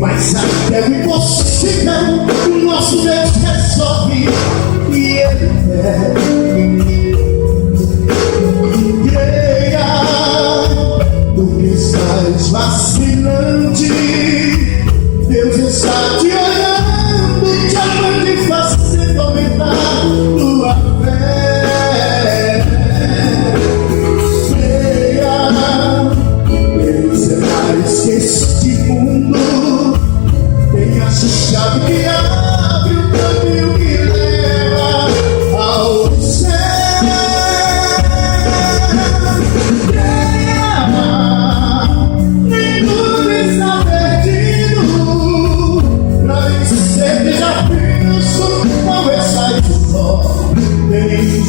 Mas até o impossível, o nosso Deus resolve e Ele quer. Creia, tu que estás vacilante, Deus está te olhando, te amando e fazendo aumentar tua fé. Creia, Deus é mais que este mundo. Tem a chave que abre o caminho que leva ao céu. Nem tudo está perdido. Pra vencer desafios, não é sair do sol. Nem